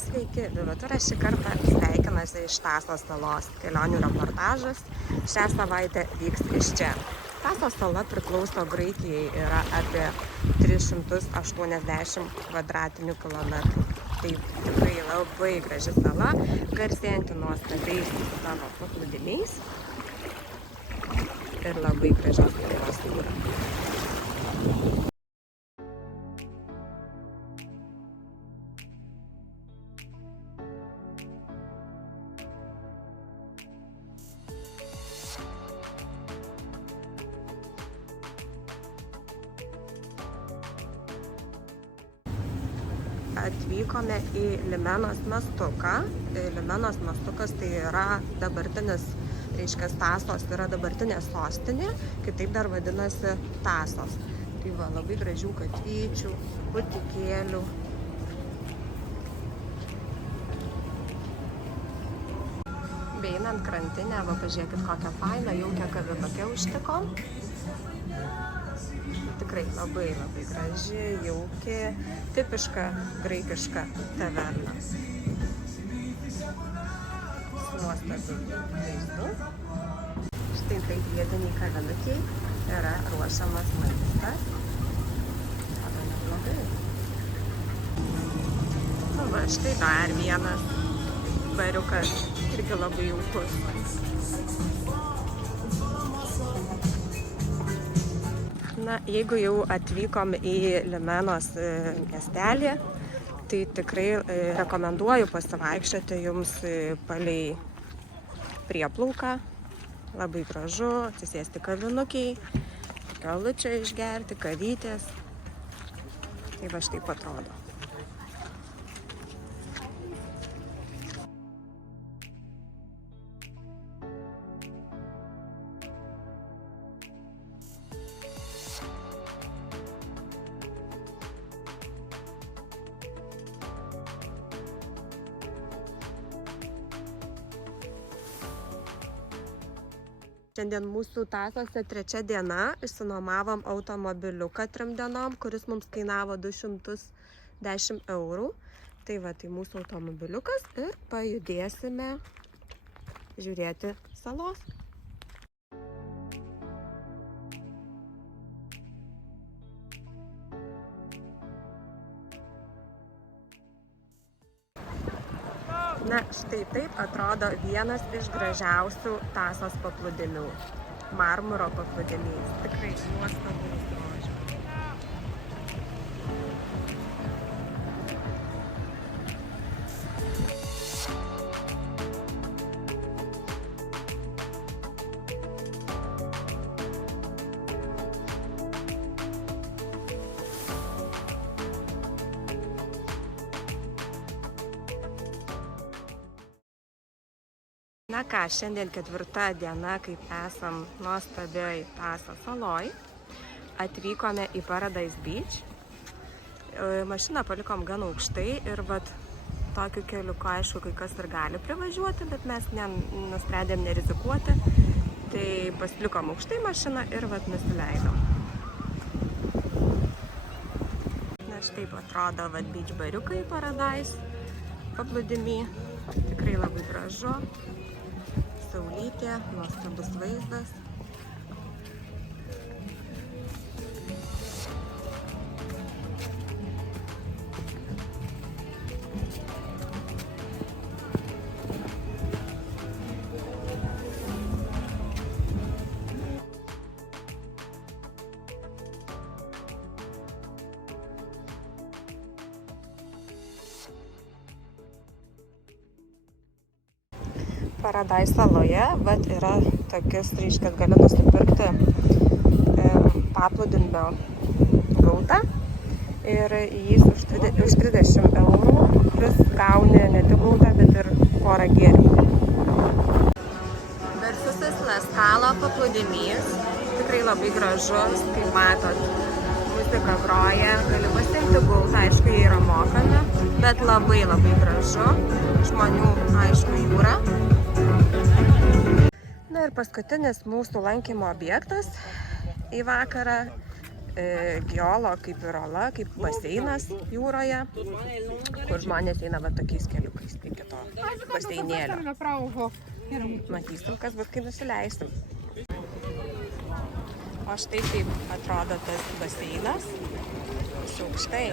Sveiki, Vivatura šį kartą sveikinasi iš Tasos salos. Kelionių reportažas šią savaitę vyks iš čia. Tasos sala priklauso Graikijai, yra apie 380 kvadratinių kilometrų. Tai tikrai labai graži sala, garsėjanti nuostabiais savo paplūdimiais ir labai gražios spalvos jūra. Atvykome į Limenos miestuką. Limenos miestukas tai yra dabartinis, reiškia, Tasos yra dabartinė sostinė, kitaip dar vadinasi Tasos. Tai va, labai gražių katvyčių, butikėlių. Beeinant krantinę, va, pažiūrėkit, kokią fainą, jaukią kavinukę užtikom. Tikrai labai graži, jauki, tipiška graikiška taverna. Su nuostabiu vaizdu. Štai taip vietiniai kavinukiai yra ruošiamas maistas. Atrodo neblogai. Nu va, štai dar vienas bariukas, irgi labai jaukus. Na, jeigu jau atvykom į Limenos miestelį, tai tikrai rekomenduoju pasivaikščioti jums palei prieplauką. Labai gražu, atsisėsti kavinukiai, galučio išgerti, kavytės. Tai va štai atrodo. Šiandien mūsų Tasose 3 diena, išsinuomavom automobiliuką 3 dienom, kuris mums kainavo 210 eurų. Tai va, tai mūsų automobiliukas ir pajudėsime žiūrėti salos. Na, štai taip atrodo vienas iš gražiausių Tasos paplūdimių. Marmuro paplūdimys. Tikrai nuostabus grožio. Na ką, šiandien 4 diena, kaip esam nuostabioj Tasos saloj. Atvykome į Paradise Beach. Mašiną palikom gan aukštai ir vat tokiu keliuku, aišku, kai kas ir gali privažiuoti, bet mes nusprendėm nerizikuoti. Tai pasilikom aukštai mašiną ir vat nusileidom. Na štai atrodo vat beach bariukai Paradise paplūdimy. Tikrai labai gražu. Saulytė, nuostabus vaizdas. Paradise saloje, bet yra tokius, reiškia, gali nusipirkti paplūdimio gautą ir jis už 30 eurų, plus gauni ne tik gautą, bet ir porą gėrimų. Garsusis La Scala paplūdimys, tikrai labai gražus, kaip matot, muzika groja, gali pasiimti gautą, aišku, jie yra mokami, bet labai gražu, žmonių, aišku, jūra. Na ir paskutinis mūsų lankymo objektas į vakarą Giolo kaip ir ola, kaip baseinas jūroje, kur žmonės eina va tokiais keliukais iki to baseinėlio. Matysim, kas bus, kai nusileisim. O štai kaip atrodo tas baseinas. Aukštai.